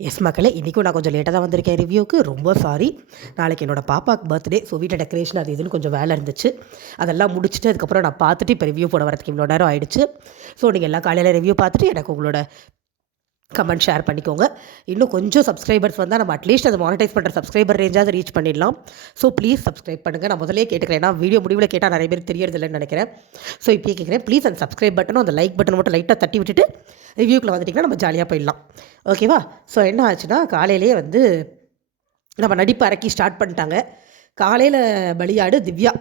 S மக்களே, இன்றைக்கும் நான் கொஞ்சம் லேட்டாக தான் வந்திருக்கேன் ரிவ்யூக்கு. ரொம்ப சாரி. நாளைக்கு என்னோடய பாப்பாவுக்கு பர்த்டே. ஸோ வீட்டில் டெக்கரேஷன் அது இதுன்னு கொஞ்சம் வேலை இருந்துச்சு. அதெல்லாம் முடிச்சுட்டு அதுக்கப்புறம் நான் பார்த்துட்டு இப்போ ரிவ்யூ போட வரதுக்கு இவ்வளோ நேரம் ஆயிடுச்சு. ஸோ நீங்கள் எல்லாம் காலையில் ரிவ்யூ பார்த்துட்டு எனக்கு உங்களோட கமெண்ட் ஷேர் பண்ணிக்கோங்க. இன்னும் கொஞ்சம் சப்ஸ்கிரைபர்ஸ் வந்தால் நம்ம அட்லீஸ்ட் அதை மானிட்டைஸ் பண்ணுற சப்ஸ்கிரைபர் ரேஞ்சாவது ரீச் பண்ணிடலாம். ஸோ ப்ளீஸ் சப்ஸ்கிரைப் பண்ணுங்கள். நான் முதலே கேட்டுக்கிறேன், ஏன்னா வீடியோ முடிவில் கேட்டால் நிறைய பேருக்கு தெரியறதில்லைன்னு நினைக்கிறேன். ஸோ இப்போயே கேட்குறேன், ப்ளீஸ் அந்த சப்ஸ்கிரைப் பட்டனும் அந்த லைக் பட்டன் மட்டும் லைட்டாக தட்டி விட்டுட்டு ரிவ்யூக்குள்ளே வந்துட்டிங்கன்னா நம்ம ஜாலியாக போயிடலாம். ஓகேவா? ஸோ என்ன ஆச்சுன்னா, காலையிலேயே வந்து நம்ம நடிப்பு அரக்கி ஸ்டார்ட் பண்ணிட்டாங்க. காலையில் பலியாடு திவ்யா.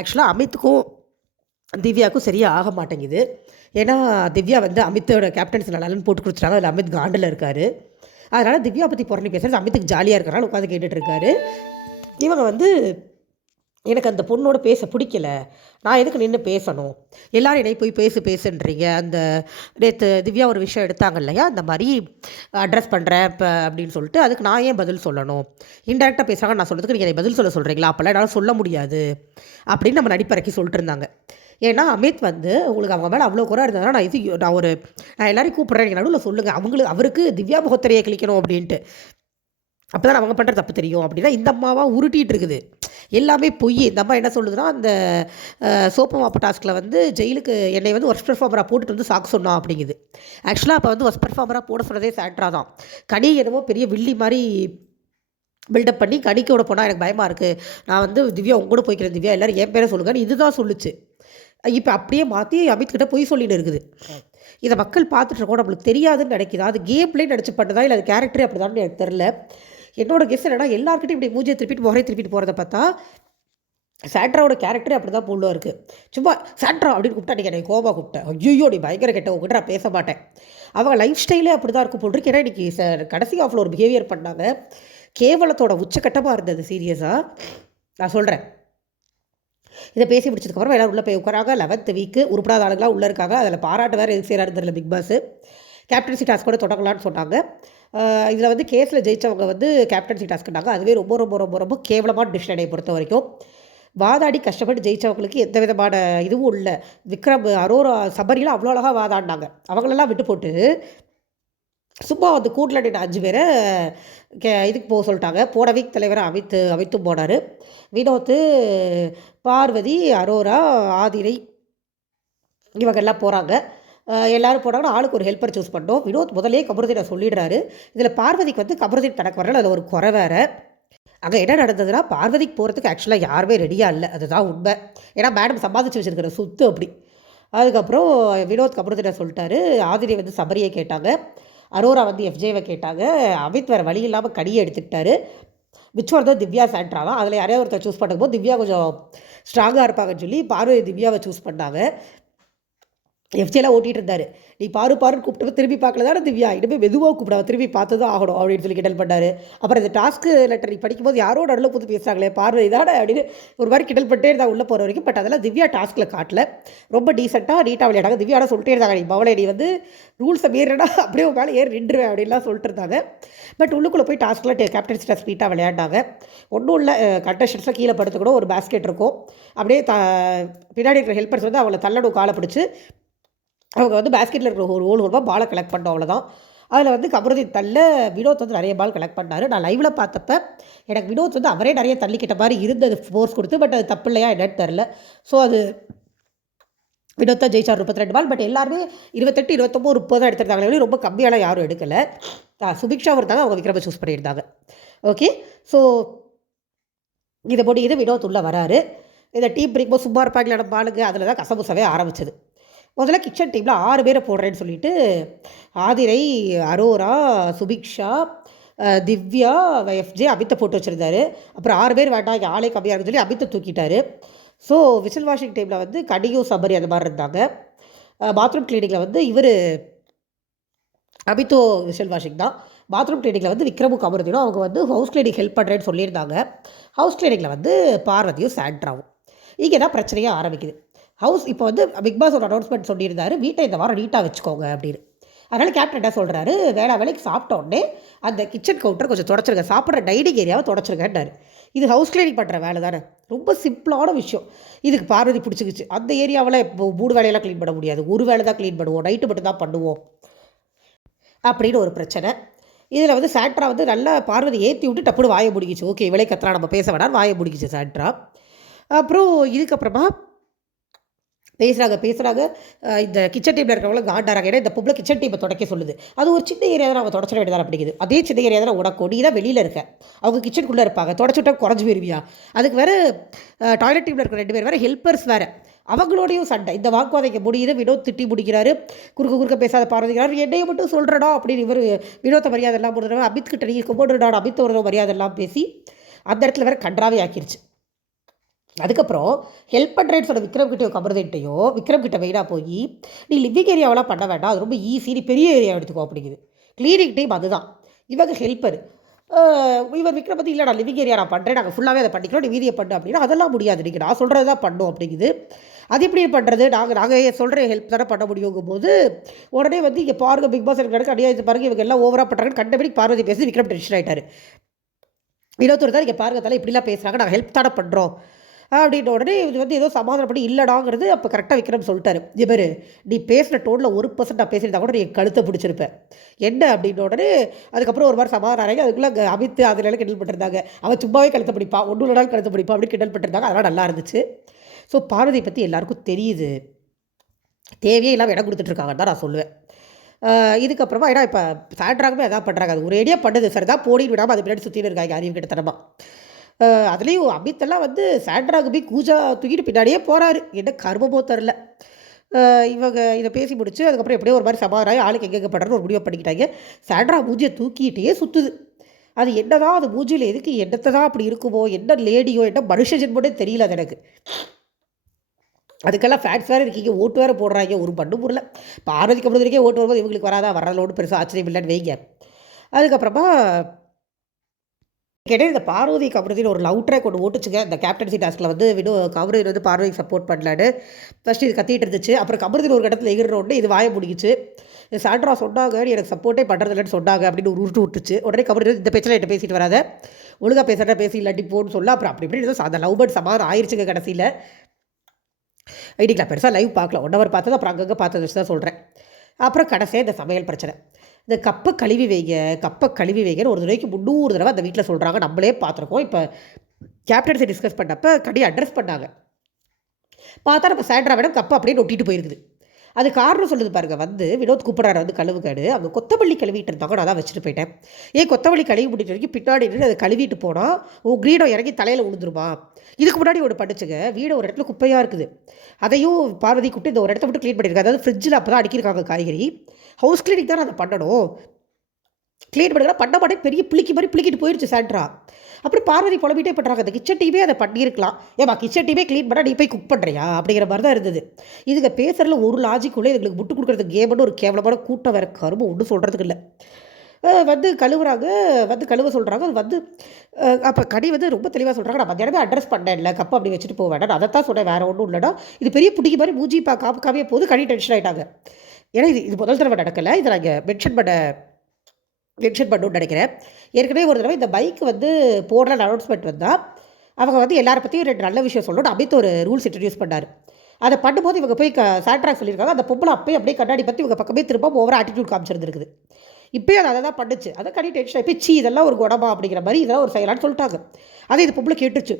ஆக்சுவலாக அமித்துக்கும் திவ்யாவுக்கும் சரியாக ஆக மாட்டேங்குது. ஏன்னா திவ்யா வந்து அமித்தோட கேப்டன்ஸ் நலன்னு போட்டு கொடுத்துட்டாங்க. அதில் அமித் காண்டில் இருக்கார். அதனால் திவ்யா பற்றி புறணி பேசுகிறது அமித்துக்கு ஜாலியாக இருக்கிறனால உட்காந்து கேட்டுட்ருக்காரு. இவங்க வந்து எனக்கு அந்த பொண்ணோட பேச பிடிக்கல, நான் எதுக்கு நின்று பேசணும், எல்லோரும் என்னை போய் பேசுன்றீங்க. அந்த நேற்று திவ்யா ஒரு விஷயம் எடுத்தாங்க இல்லையா, அந்த மாதிரி அட்ரஸ் பண்ணுறேன் இப்போ அப்படின்னு சொல்லிட்டு, அதுக்கு நான் ஏன் பதில் சொல்லணும், இன்டெரக்டாக பேசுகிறாங்க, நான் சொல்கிறதுக்கு நீங்கள் பதில் சொல்கிறீங்களா, அப்போல்லாம் என்னால் சொல்ல முடியாது அப்படின்னு நம்ம நடிப்பறக்கி சொல்லிட்டு இருந்தாங்க. ஏன்னா அமித் வந்து உங்களுக்கு அவங்க மேலே அவ்வளோ குறை இருந்ததுனா நான் எல்லாரையும் கூப்பிட்றேன், நீங்கள் நடுவில் சொல்லுங்கள், அவருக்கு திவ்யா முகத்திரையை கிளிக்கணும் அப்படின்ட்டு, அப்போ தான் அவங்க பண்ணுற தப்பு தெரியும் அப்படின்னா இந்த அம்மாவாக உருட்டிகிட்டு இருக்குது. எல்லாமே பொய். இந்த அம்மா என்ன சொல்லுதுன்னா, அந்த சோப்பு மாப்பு டாஸ்கில் வந்து ஜெயிலுக்கு என்னை வந்து ஒர்ஸ்ட் பெர்ஃபார்மராக போட்டுட்டு வந்து சாக்கு சொன்னா அப்படிங்குது. ஆக்சுவலாக அப்போ வந்து ஒர்ஸ்ட் பெர்ஃபார்மராக போட சொன்னதே சாண்ட்ரா தான். கனி என்னமோ பெரிய வில்லி மாதிரி பில்டப் பண்ணி கனிக்கோட போனால் எனக்கு பயமாக இருக்குது, நான் வந்து திவ்யா உங்க கூட போய்க்கிறேன், திவ்யா எல்லோரும் என் பேரை சொல்லுங்கன்னு இதுதான் சொல்லுச்சு. இப்போ அப்படியே மாற்றி அமித் கிட்ட பொய் சொல்லிட்டு இருக்குது. இதை மக்கள் பார்த்துட்டு இருக்கோம், நம்மளுக்கு தெரியாதுன்னு நினைக்குதா, அது கேம்லேயே நடிச்சு பண்ணதா இல்லை அது கேரக்டரே அப்படி தான் எனக்கு தெரில. என்னோட கெஸ் என்னன்னா, எல்லாருக்கிட்டையும் இப்படி மூஞ்சியை திருப்பிட்டு முறையை திருப்பிட்டு போகிறத பார்த்தா சாண்ட்ராவோட கேரக்டரே அப்படி தான் புள்ள இருக்குது. சும்மா சாண்ட்ரா அப்படின்னு கூப்பிட்டா நீங்கள் என்னை கோபா கூப்பிட்டேன், ஐயோ நீ பயங்கர கெட்ட, உங்ககிட்ட நான் பேச மாட்டேன். அவங்க லைஃப் ஸ்டைலே அப்படி தான் இருக்கும் போல். ஏன்னா இன்றைக்கி கடைசி ஆஃபில் ஒரு பிஹேவியர் பண்ணாங்க, கேவலத்தோட உச்சக்கட்டமாக இருந்தது. சீரியஸாக நான் சொல்கிறேன். இதை பேசி முடிச்சதுக்கப்புறம் எல்லோரும் உள்ளே போய் உட்காராங்க. 11th வீக்கு உருப்படாத ஆளுங்களாம் உள்ளே இருக்காங்க. அதில் பாராட்டு வேறு எதுக்கு செய்கிறாரு தெரியல பிக் பாஸ். கேப்டன்சி டாஸ்க் கூட தொடங்கலான்னு சொன்னாங்க. இதில் வந்து கேஸில் ஜெயித்தவங்க வந்து கேப்டன்சி டாஸ்க்குனாங்க. அதுவே ரொம்ப ரொம்ப ரொம்ப ரொம்ப கேவலமான டிசிஷனை பொறுத்த வரைக்கும். வாதாடி கஷ்டப்பட்டு ஜெயித்தவங்களுக்கு எந்த விதமான இதுவும் இல்லை. விக்ரம், அரோரா, சபரிலாம் அவ்வளோ அழகாக வாதாடினாங்க. அவங்களெல்லாம் விட்டு போட்டு சும்மா வந்து கூட்டில் நின்று 5 பேரை இதுக்கு போக சொல்லிட்டாங்க. போன வீக் தலைவரை அவித்தும் போனார். வினோத்து, பார்வதி, அரோரா, ஆதிரை இவங்கெல்லாம் போகிறாங்க. எல்லோரும் போனாங்கன்னா ஆளுக்கு ஒரு ஹெல்ப்பர் சூஸ் பண்ணோம். வினோத் முதலே கமருதீனை சொல்லிடுறாரு. இதில் பார்வதிக்கு வந்து கமருதீன் தனக்கு வரல, அதில் ஒரு குறை வேறு. அங்கே என்ன நடந்ததுன்னா, பார்வதிக்கு போகிறதுக்கு ஆக்சுவலாக யாருமே ரெடியாக இல்லை, அதுதான் உண்மை. ஏன்னா மேடம் சம்பாதிச்சு வச்சுருக்கிற சொத்து அப்படி. அதுக்கப்புறம் வினோத் கமருதீனை சொல்லிட்டாரு. ஆதிரை வந்து சபரியை கேட்டாங்க, அரோரா வந்து எஃப்ஜேவை கேட்டாங்க. அமித் வேறு வழி இல்லாமல் கடியை எடுத்துக்கிட்டாரு. மிச்சம் தான் திவ்யா சாண்ட்ரா தான். அதில் யாரையாவது ஒருத்தர் சூஸ் பண்ணும்போது திவ்யா கொஞ்சம் ஸ்ட்ராங்காக இருப்பாங்கன்னு சொல்லி பார்வதி திவ்யாவை சூஸ் பண்ணாங்க. எஃப்ஜேலாம் ஓட்டிகிட்டு இருந்தார். நீ பாருன்னு கூப்பிட்டு திரும்பி பார்க்கல தானே திவ்யா, இனிமேல் மெதுவாக கூப்பிடாம திரும்பி பார்த்து தான் ஆகணும் அப்படின்னு சொல்லி கிண்டல் பண்ணார். அப்புறம் இந்த டாஸ்க்கு லெட்டர் படிக்கும்போது யாரோ நடுவில் புது பேசுகிறாங்களே பார்வதி தானே அப்படின்னு ஒரு மாதிரி கிண்டல் பண்ணிட்டே இருந்தாங்க உள்ளே போகிற வரைக்கும். பட் அதெல்லாம் திவ்யா டாஸ்கில் காட்டல. ரொம்ப டீசெண்டாக நீட்டாக விளையாடாங்க. திவ்யாவோட சொல்லிட்டே இருந்தாங்க, நீ பவளை நீ வந்து ரூல்ஸை மீறினா அப்படியே மேலே ஏறி நின்றுவேன் அப்படின்லாம் சொல்லிட்டு இருந்தாங்க. பட் உள்ளுக்குள்ளே போய் டாஸ்கில் கேப்டன்சி டாஸ்க் நீட்டாக விளையாண்டாங்க. ஒன்றும் இல்லை, கண்டஸ்டன்ஸில் கீழே படுத்துக்கூட ஒரு பேஸ்கெட் இருக்கும். அப்படியே பின்னாடி இருக்கிற ஹெல்ப்பர்ஸ் வந்து அவங்கள தள்ளடும் காலை பிடிச்சி அவங்க வந்து பேஸ்கெட்டில் இருக்கிற ஒரு ரூபாய் பாலை கலெக்ட் பண்ணோம், அவ்வளோதான். அதில் வந்து கமருதீன் தள்ள வினோத் வந்து நிறைய பால் கலெக்ட் பண்ணார். நான் லைவில் பார்த்தப்ப எனக்கு வினோத் வந்து அவரே நிறைய தள்ளிக்கிட்ட மாதிரி இருந்தது ஃபோர்ஸ் கொடுத்து. பட் அது தப்பு இல்லையா என்னன்னு தெரில. ஸோ அது வினோத் தான் ஜெயிச்சார் 32 பால். பட் எல்லாருமே 28, 29, 30 தான் எடுத்துருந்தாங்களே, ரொம்ப கம்மியாலாம் யாரும் எடுக்கலை. சுபிக்ஷாவும் இருந்தாங்க, அவங்க விக்ரமை சூஸ் பண்ணியிருந்தாங்க. ஓகே, ஸோ இதை போட்டு இது வினோத் உள்ளே வராரு. இந்த டீம் பிடிக்கும்போது சும்மா இருப்பாங்களே நம்ம ஆளுங்க, அதில் தான் கசமுசவே ஆரம்பிச்சது. முதல்ல கிச்சன் டீமில் 6 பேரை போடுறேன்னு சொல்லிட்டு ஆதிரை, அரோரா, சுபிக்ஷா, திவ்யா, எஃப்ஜே, அமித்தை போட்டு வச்சுருந்தாரு. அப்புறம் 6 பேர் வேண்டாம், இங்கே ஆளே கம்மியாக இருக்குன்னு சொல்லி அமித்தை தூக்கிட்டார். ஸோ விசில் வாஷிங் டைமில் வந்து கனியும் சபரி அந்த மாதிரி இருந்தாங்க. பாத்ரூம் கிளீனிங்கில் வந்து இவர் அமித்தோ விசில் வாஷிங் தான். பாத்ரூம் கிளீனிங்கில் வந்து விக்ரமும் கமருதீனும் அவங்க வந்து ஹவுஸ் கிளீனிக் ஹெல்ப் பண்ணுறேன்னு சொல்லியிருந்தாங்க. ஹவுஸ் கிளீனிங்கில் வந்து பார்வதியும் சாண்ட்ராவும். இங்கே தான் பிரச்சனையாக ஆரம்பிக்குது. இப்போ வந்து பிக் பாஸ் ஒரு அனௌன்ஸ்மெண்ட் சொல்லியிருந்தாரு, வீட்டை இந்த வாரம் நீட்டாக வச்சுக்கோங்க அப்படின்னு. அதனால் கேப்டன் என்ன சொல்கிறாரு, வேலைக்கு சாப்பிட்டோடனே அந்த கிச்சன் கவுண்டர் கொஞ்சம் தொடச்சிருங்க, சாப்பிட்ற டைனிங் ஏரியாவை தொடச்சிருங்கன்றாரு. இது ஹவுஸ் கிளீனிங் பண்ணுற வேலை தானே, ரொம்ப சிம்பிளான விஷயம். இதுக்கு பார்வதி பிடிச்சிக்கிச்சு. அந்த ஏரியாவில் இப்போ 3 வேலையெல்லாம் க்ளீன் பண்ண முடியாது, ஒரு வேலை தான் க்ளீன் பண்ணுவோம், நைட்டு மட்டும் தான் பண்ணுவோம் அப்படின்னு ஒரு பிரச்சனை. இதில் வந்து சாண்ட்ரா வந்து நல்லா பார்வதி ஏற்றி விட்டு டப்புனு வாயை முடிக்கிச்சு. ஓகே இவளே கத்துறா நம்ம பேச வேணாம்னு வாயை முடிக்கிச்சு சாண்ட்ரா. அப்புறம் இதுக்கப்புறமா பேசுகிறாங்க. இந்த கிச்சன் டீமில் இருக்கிறவங்கள காண்டாராங்க. ஏன்னா இந்த பொம்பளை கிச்சன் டீமை துடைக்க சொல்லுது. அது ஒரு சின்ன ஏரியா தான், அவங்க தொடச்சிட வேண்டியதான் அப்படிங்குது. அதே சின்ன ஏரியா தான் உனக்கு, நீ தான் வெளியில் இருக்க, அவங்க கிச்சனுக்குள்ளே இருப்பாங்க, தொடச்சுட்டா குறைஞ்சி போயிருவியா? அதுக்கு வேறு டாய்லெட் டீமில் இருக்கிற 2 பேர் வேறு ஹெல்ப்பர்ஸ் வேறு, அவங்களோடையும் சண்டை. இந்த வாக்குவாதைக்கு முடியுது. வினோத் திட்டி முடிக்கிறாரு. குறுக்க பேசாத பார்வதிக்கிறார். என்னையை மட்டும் சொல்கிறடா அப்படின்னு இவர் வினோத்தை மரியாதை எல்லாம் போடுறாரு. அமித் கிட்ட நீ போடுறடா அமித் ஒரு மரியாதை எல்லாம் பேசி அந்த இடத்துல வேறு கன்றாவே ஆக்கிருச்சு. அதுக்கப்புறம் ஹெல்ப் பண்ணுறேன்னு சொன்ன விக்ரம் கிட்டேயோ கமருதேன்ட்டையோ விக்ரம் கிட்ட மெயினாக போய் நீ லிவிங் ஏரியாவெல்லாம் பண்ண வேண்டாம், அது ரொம்ப ஈஸி, நீ பெரிய ஏரியா எடுத்துக்கோ அப்படிங்குது. கிளீனிங் டீம் அதுதான், இவங்க ஹெல்ப்பர். இவர் விக்ரம் பற்றி இல்லை நான் லிவிங் ஏரியா நான் பண்ணுறேன், நாங்கள் ஃபுல்லாகவே அதை பண்ணிக்கிறோம், நீ வீதியை பண்ணு அப்படின்னா அதெல்லாம் முடியாது, நீங்கள் நான் சொல்கிறது தான் பண்ணும் அப்படிங்குது. அது எப்படி பண்ணுறது, நாங்கள் சொல்கிற ஹெல்ப் தானே பண்ண முடியுங்கும் போது உடனே வந்து இங்கே பாருங்கள் பிக் பாஸ் எனக்கு அடியாயத்து பாருங்கள் இவங்க எல்லாம் ஓவராக பண்ணுறாங்கன்னு கண்டபடி பார்வதி பேசி விக்ரம் டென்ஷன் ஆகிட்டார். இன்னொருத்தர் தான் இங்கே பாருங்கள் தலை இப்படிலாம் பேசுகிறாங்க, நாங்கள் ஹெல்ப் தானே பண்ணுறோம் அப்படின்ற உடனே இது வந்து ஏதோ சமாதானப்படி இல்லைடாங்கிறது அப்போ கரெக்டாக விக்ரம் சொல்லிட்டாரு. இவர் நீ பேசுகிற டோனில் 1% நான் பேசியிருந்தா கூட நீ கழுத்தை பிடிச்சிருப்பேன் என்ன அப்படின்ற உடனே அதுக்கப்புறம் ஒரு மாதிரி சமாதானம் ஆகி அதுக்குள்ளே அமித்து அதில் கிண்டல் பண்ணிருந்தாங்க. அவன் சும்மாவே கழுத்தை பிடிப்பா, ஒன்று நாள் கழுத்தை பிடிப்பா அப்படின்னு கிண்டல் பண்ணிருந்தாங்க. அதெல்லாம் நல்லா இருந்துச்சு. ஸோ பார்வதியை பற்றி எல்லாருக்கும் தெரியுது, தேவையே இல்லாமல் இடம் கொடுத்துட்ருக்காங்கன்னு தான் நான் சொல்லுவேன். இதுக்கப்புறமா ஏன்னா இப்போ சாண்ட்ராகவே அதான் பண்ணுறாங்க, அது ஒரேடியாக பண்ணுது சரி தான் போடின்னு விடாமல் அது பின்னாடி சுற்றின்னு இருக்காங்க அறிவு கிட்டத்தனமாக. அதுலேயும் அமித்தெல்லாம் வந்து சாண்ட்ராக்கு போய் கூஜா தூக்கிட்டு பின்னாடியே போகிறாரு, என்ன கர்மமோ தெரில. இவங்க இதை பேசி முடிச்சு அதுக்கப்புறம் எப்படியோ ஒரு மாதிரி சமாதானம் ஆளுக்கு எங்கெங்கே படுறன்னு ஒரு முடிவை பண்ணிக்கிட்டாங்க. சாண்ட்ரா மூஞ்சியை தூக்கிட்டே சுற்றுது. அது என்னதான் அது மூஞ்சியில் எதுக்கு என்னத்தை தான் அப்படி இருக்குமோ, என்ன லேடியோ என்ன மனுஷ ஜென்மோனே தெரியல அது எனக்கு. அதுக்கெல்லாம் ஃபேன்ஸ் வேறு இருக்கீங்க, ஓட்டு வேறு போடுறாங்க, ஒரு பண்ணு முறையில் பார்வதிக்கு அப்படி வரைக்கும் ஓட்டு வரும்போது இவங்களுக்கு வராதா, வரலோடு பெருசாக ஆச்சரியம் இல்லைன்னு வைங்க. அதுக்கப்புறமா கேட்டால் இந்த பார்வதி கமருதீன் ஒரு லவ் ட்ராக் ஒன்று ஓட்டுச்சுங்க இந்த கேப்டன்சி டாஸ்கில் வந்து கமருதீன் வந்து பார்வதிக்கு சப்போர்ட் பண்ணலான்னு ஃபஸ்ட்டு இது கத்திட்டு இருந்துச்சு. அப்புறம் கமருதீன் ஒரு இடத்துல எகிற உடனே இது வாய முடிக்கிச்சு. சாண்ட்ரா சொன்னாங்க எனக்கு சப்போர்ட்டே பண்ணுறதில்லன்னு சொன்னாங்க அப்படின்னு ஒரு உருட்டு விட்டுச்சு. உடனே கமருதீன் இந்த பேச்சில் என்கிட்ட பேசிட்டு வராத, ஒழுங்காக பேசுகிறா பேசி இல்லாட்டி போன்னு சொல்ல. அப்புறம் அப்படி இப்படி அந்த லவ் பேர்ட் சமாதானம் ஆயிடுச்சுங்க கடைசியில். ஐடிக்கலாம் பெருசாக லைவ் பார்க்கல, 1 ஹவர் பார்த்தது அப்புறம் அங்கங்கே பார்த்தது வச்சு தான் சொல்கிறேன். அப்புறம் கடைசியாக இந்த சமையல் பிரச்சனை, இந்த கப்பை கழுவி வைங்கன்னு ஒரு தடவைக்கு 300 தடவை அந்த வீட்டில் சொல்கிறாங்க, நம்மளே பார்த்துருக்கோம். இப்போ கேப்டன்ஸை டிஸ்கஸ் பண்ணப்போ கடி அட்ரஸ் பண்ணாங்க, பார்த்தா நம்ம சாண்ட்ரா மேடம் கப்பை அப்படியே ஒட்டிட்டு போயிருக்குது. அது காரணம் சொல்லுது பாருங்கள், வந்து வினோத் கூப்பிட்றாரு வந்து கழுவுக்காடு, அங்கே கொத்தமல்லி கழுவிட்டு இருந்தாங்க, நான் தான் வச்சுட்டு போயிட்டேன். கொத்தமல்லி கழுவி முடிட்டு வரைக்கும் பின்னாடி நின்று அதை கழுவிட்டு போனால் கிரீடம் இறங்கி தலையில் விழுந்துருமா. இதுக்கு முன்னாடி ஒரு படிச்சுங்க, வீடு ஒரு இடத்துல குப்பையாக இருக்குது, அதையும் பார்வதி கூப்பிட்டு இந்த ஒரு இடத்த மட்டும் க்ளீன் பண்ணியிருக்காங்க. அதாவது ஃப்ரிட்ஜில் அப்போ தான் அடிக்கிருக்காங்க காய்கறி, ஹவுஸ் கிளீனிங் தான் அதை பண்ணணும், க்ளீன் பண்ணுறா பண்ண மாட்டேன் பெரிய பிள்ளைக்கு மாதிரி பிள்ளைக்கிட்டு போயிடுச்சு சாண்ட்ரா. அப்புறம் பார்வதி புலம்பிட்டே பண்ணுறாங்க, அந்த கிச்சன் டீமே அதை பண்ணியிருக்கலாம், ஏமா கிச்சன் டீமே க்ளீன் பண்ணால் நீ போய் குக் பண்ணுறியா அப்படிங்கிற மாதிரி தான் இருந்தது. இதுங்க பேசுகிறதுல ஒரு லாஜிக்குள்ளே இதுங்களுக்கு முட்டு கொடுக்குறது கேம்னு ஒரு கேவலமான கூட்டம் வேறு கரும்பு ஒன்றும் சொல்கிறதுக்கு இல்லை. வந்து கழுவுறாங்க, வந்து கழுவ சொல்கிறாங்க. அது வந்து அப்போ கடி வந்து ரொம்ப தெளிவாக சொல்கிறாங்க, நான் மத்தியானமே அட்ரஸ் பண்ணேன் இல்லை கப்பை அப்படி வச்சுட்டு போக வேண்டாம், அதை தான் சொன்னேன், வேறு ஒன்றும் இல்லைடா. இது பெரிய பிடிக்க மாதிரி மூஞ்சி காமியே போது கடி டென்ஷன் ஆகிட்டாங்க. ஏன்னா இது முதல் தடவை நடக்கலை, இதை நாங்கள் மென்ஷன் பண்ணணும்னு நினைக்கிறேன். ஏற்கனவே ஒரு தடவை இந்த பைக் வந்து போடலான்னு அனௌன்ஸ்மெண்ட் வந்தால் அவங்க வந்து எல்லாரை பற்றியும் 2 நல்ல விஷயம் சொல்லணும் அமித் ஒரு ரூல்ஸ் இன்ட்ரடியூஸ் பண்ணார். அதை பண்ணும்போது இவங்க போய் சாண்ட்ராக் சொல்லியிருக்காங்க, அந்த பொம்பளை அப்போயே அப்படியே கண்ணாடி பற்றி இவங்க பக்கமே திரும்ப ஓவர ஆட்டிடியூட் காமிச்சிருந்துருக்குது. இப்போயும் அதை தான் பண்ணுச்சு, அதை கடி டென்ஷன் ஆகி சி இதெல்லாம் ஒரு குணமா அப்படிங்கிற மாதிரி இதெல்லாம் ஒரு செயலான்னு சொல்லிட்டாங்க. அதே இது பொம்பளை கேட்டுச்சு,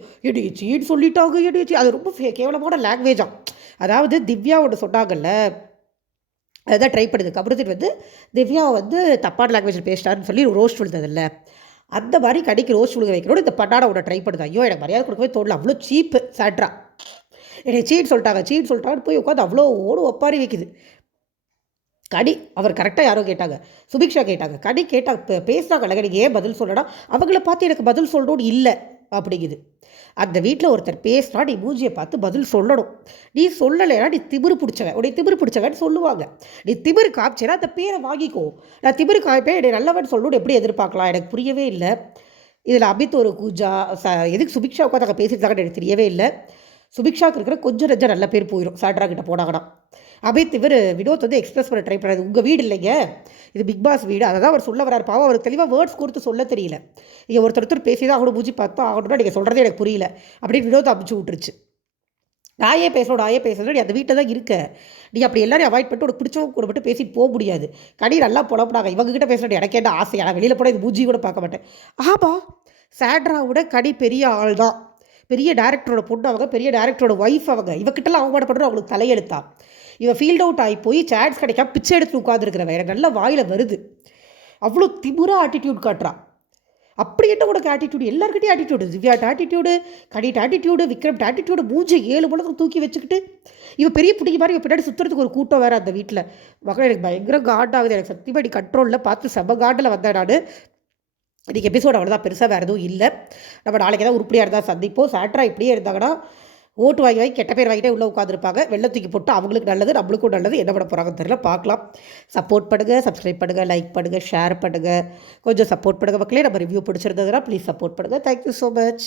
சீன்னு சொல்லிட்டாங்க, அது ரொம்ப கேவலமான லாங்குவேஜாக. அதாவது திவ்யா ஒன்று சொன்னாங்கல்ல, அதுதான் ட்ரை பண்ணுது கமருதீன் வந்து திவ்யாவை வந்து தப்பான லாங்குவேஜில் பேசிட்டாருன்னு சொல்லி ரோஸ்ட் விழுந்ததில்ல, அந்த மாதிரி கடிக்கு ரோஸ்ட் விழுக வைக்கணும்னு இந்த பட்டாட ஒன்று ட்ரை பண்ணுது. ஐயோ எனக்கு மரியாதை கொடுக்கவே தோணல, அவ்வளோ சீப்பு சாண்ட்ரா, என்னை சீன்னு சொல்லிட்டாங்கன்னு போய் உட்காந்து அவ்வளோ ஒப்பாரி வைக்குது. கடி அவர் கரெக்டாக யாரோ கேட்டாங்க, சுபிக்ஷா கேட்டாங்க, கடி கேட்டாங்க பேசுகிறாங்க, நீங்கள் ஏன் பதில் சொல்லடா, அவங்கள பார்த்து எனக்கு பதில் சொல்லணும்னு இல்லை அப்படிங்குது. அந்த வீட்டில் ஒருத்தர் பேசினா நீ மூஞ்சியை பார்த்து பதில் சொல்லணும், நீ சொல்லலைன்னா நீ திமிரு பிடிச்சவன், உடைய திமிரு பிடிச்சவன்னு சொல்லுவாங்க, நீ திமிரு காமிச்சேன்னா அந்த பேரை வாங்கிக்கோ. நான் திமிரு காமிப்பேன் என்னை நல்லவன் சொல்லணும்னு எப்படி எதிர்பார்க்கலாம், எனக்கு புரியவே இல்லை. இதில் அமித் ஒரு கூஜா எதுக்கு சுபிக்ஷா உட்காந்து அங்கே பேசியிருந்தாங்கன்னு எனக்கு தெரியவே இல்லை. சுபிக்ஷாவுக்கு இருக்கிற கொஞ்சம் நெஞ்சம் நல்ல பேர் போயிடும் சாண்ட்ரா கிட்ட போனாங்கன்னா. அமித் வினோத் வந்து எக்ஸ்பிரஸ் பண்ண ட்ரை பண்ணாது, உங்கள் வீடு இல்லைங்க, இது பிக் பாஸ் வீடு, அதை தான் அவர் சொல்ல வரார். பாவம் அவருக்கு தெளிவாக வேர்ட்ஸ் கொடுத்து சொல்ல தெரியல. நீங்கள் ஒருத்தர் பேசி தான் அவனை மூஞ்சி பார்த்தா ஆகணும்னா நீங்கள் சொல்கிறதே எனக்கு புரியல அப்படின்னு வினோத் அமுச்சு விட்டுருச்சு. நாயே பேசணும் நீ அந்த வீட்டில் தான் இருக்க. நீ அப்படி எல்லாரையும் அவாய்ட் பண்ணிட்டு உனக்கு பிடிச்சவங்க கூட மட்டும் பேசிட்டு போக முடியாது. கனி நல்லா புலப்படாங்க இவங்ககிட்ட பேசுறது எனக்கு என்ன ஆசை, நான் வெளியில் போனால் இது மூஞ்சி கூட பார்க்க மாட்டேன். ஆமாம், சாண்ட்ராவோட கனி பெரிய ஆள் தான், பெரிய டேரக்டரோட பொண்ணு அவங்க, பெரிய டேரக்டரோட ஒய்ஃப் அவங்க. இவக்கிட்டலாம் அவமானப்படுறது அவங்களுக்கு தலையெழுத்தா? இவன் ஃபீல்ட் அவுட் ஆகி போய் சான்ஸ் கிடைக்காம பிச்சை எடுத்து உட்காந்துருக்கிறவன் எனக்கு நல்லா வாயில் வருது. அவ்வளோ திமுறாக ஆட்டிடியூட் காட்டுறான். அப்படி என்ன உனக்கு ஆட்டிடியூடு? எல்லாருக்கிட்டையும் ஆட்டிடியூடு. திவ்யாட்ட ஆட்டிடியூடு, கனிட்ட ஆட்டிடியூடு, விக்ரம் ஆட்டிடியூடு, மூஞ்சி 7 முழக்கம் தூக்கி வச்சுக்கிட்டு இவன் பெரிய பிடிக்க மாதிரி இவன் பின்னாடி சுற்றுறதுக்கு ஒரு கூட்டம் வேறு அந்த வீட்டில். மகள் எனக்கு பயங்கர காண்டாகுது. எனக்கு சத்தியமாக நீ கண்ட்ரோலில் பார்த்து செம்ம காண்டில் வந்தேன் நான். இன்றைக்கி எபிசோடு அவ்வளோதான், பெருசாக வேறு எதுவும் இல்லை. நம்ம நாளைக்கு ஏதாவது உருப்படியாக இருந்தால் சந்திப்போம். சாட்ரா இப்படியே இருந்தாங்கன்னா ஓட்டு வாங்கி கெட்ட பேர் வாங்கிட்டே உள்ளே உட்காந்துருப்பாங்க. வெள்ளை தூக்கி போட்டு அவங்களுக்கு நல்லது, நம்மளுக்கும் நல்லது. என்ன பண்ண போகிறாங்கன்னு தெரியல, பார்க்கலாம். சப்போர்ட் பண்ணுங்கள், சப்ஸ்கிரைப் பண்ணுங்கள், லைக் பண்ணுங்கள், ஷேர் பண்ணுங்கள், கொஞ்சம் சப்போர்ட் பண்ணுங்கள் மக்களே. நம்ம ரிவ்யூ பிடிச்சிருந்ததுன்னா ப்ளீஸ் சப்போர்ட் பண்ணுங்கள். Thank you so much.